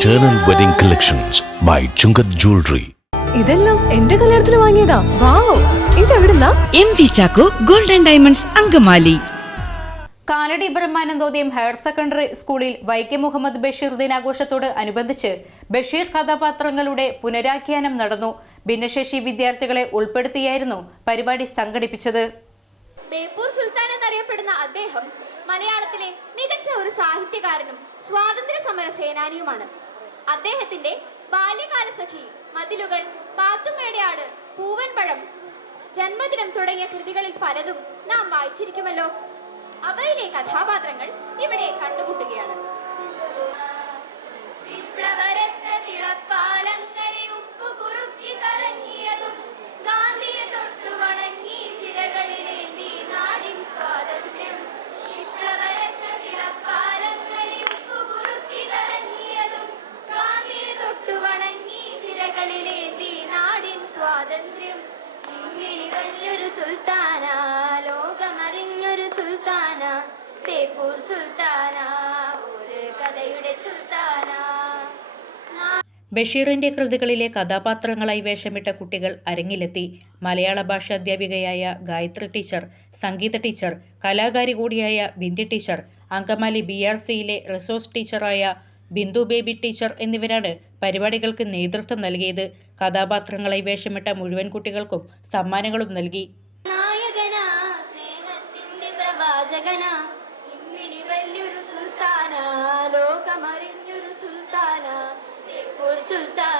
Eternal Wedding Collections by Chungat Jewelry. ഇതെല്ലാം എന്റെ കല്യാണത്തിന് വാങ്ങിയതാ. Wow ഇതെവിടുന്നാ? M V Chacko golden diamonds Angamaly. Kalady Brahmanandodayam higher secondary സ്കൂളിൽ വൈക്കം മുഹമ്മദ് ബഷീർ ദിനാഘോഷത്തോട് അനുബന്ധിച്ച് ബഷീർ കഥാപാത്രങ്ങളുടെ പുനരാഖ്യാനം നടന്നു. ഭിന്നശേഷി വിദ്യാർത്ഥികളെ ഉൾപ്പെടുത്തിയായിരുന്നു പരിപാടി സംഘടിപ്പിച്ചത്. ബേപ്പൂർ സുൽത്താൻ എന്നറിയപ്പെടുന്ന അദ്ദേഹം മലയാളത്തിലെ മികച്ച ഒരു സാഹിത്യകാരനും സ്വാതന്ത്ര്യ സമര സേനാനിയുമാണ്. അദ്ദേഹത്തിന്റെ ബാല്യകാല സഖി മതിലുകൾ പാത്തുമ്മയുടെ ആട് പൂവൻപഴം. ജന്മദിനം തുടങ്ങിയ കൃതികളിൽ പലതും നാം വായിച്ചിരിക്കുമല്ലോ. അവയിലെ കഥാപാത്രങ്ങൾ ഇവിടെ കണ്ടുമുട്ടുകയാണ്. വിപ്ലവരത്ന തിളപ്പാലങ്ങനെ സിരകളിലേന്തി നാടിൻ സ്വാതന്ത്ര്യം. ഇമ്മിണി വലിയൊരു സുൽത്താന ലോകമറിഞ്ഞൊരു സുൽത്താന തേപ്പൂർ സുൽത്താന ഒരു കഥയുടെ സുൽത്താന. ബഷീറിന്റെ കൃതികളിലെ കഥാപാത്രങ്ങളായി വേഷമിട്ട കുട്ടികൾ അരങ്ങിലെത്തി. മലയാള ഭാഷ അധ്യാപികയായ ഗായത്രി ടീച്ചർ സംഗീത ടീച്ചർ കലാകാരി കൂടിയായ Bindi teacher Angamaly B R സിയിലെ റിസോഴ്സ് ടീച്ചറായ ബിന്ദു ബേബി ടീച്ചർ എന്നിവരാണ് പരിപാടികൾക്ക് നേതൃത്വം നൽകിയത്. കഥാപാത്രങ്ങളെ വേഷമിട്ട മുഴുവൻ കുട്ടികൾക്കും സമ്മാനങ്ങളും നൽകി. സുൽത്താന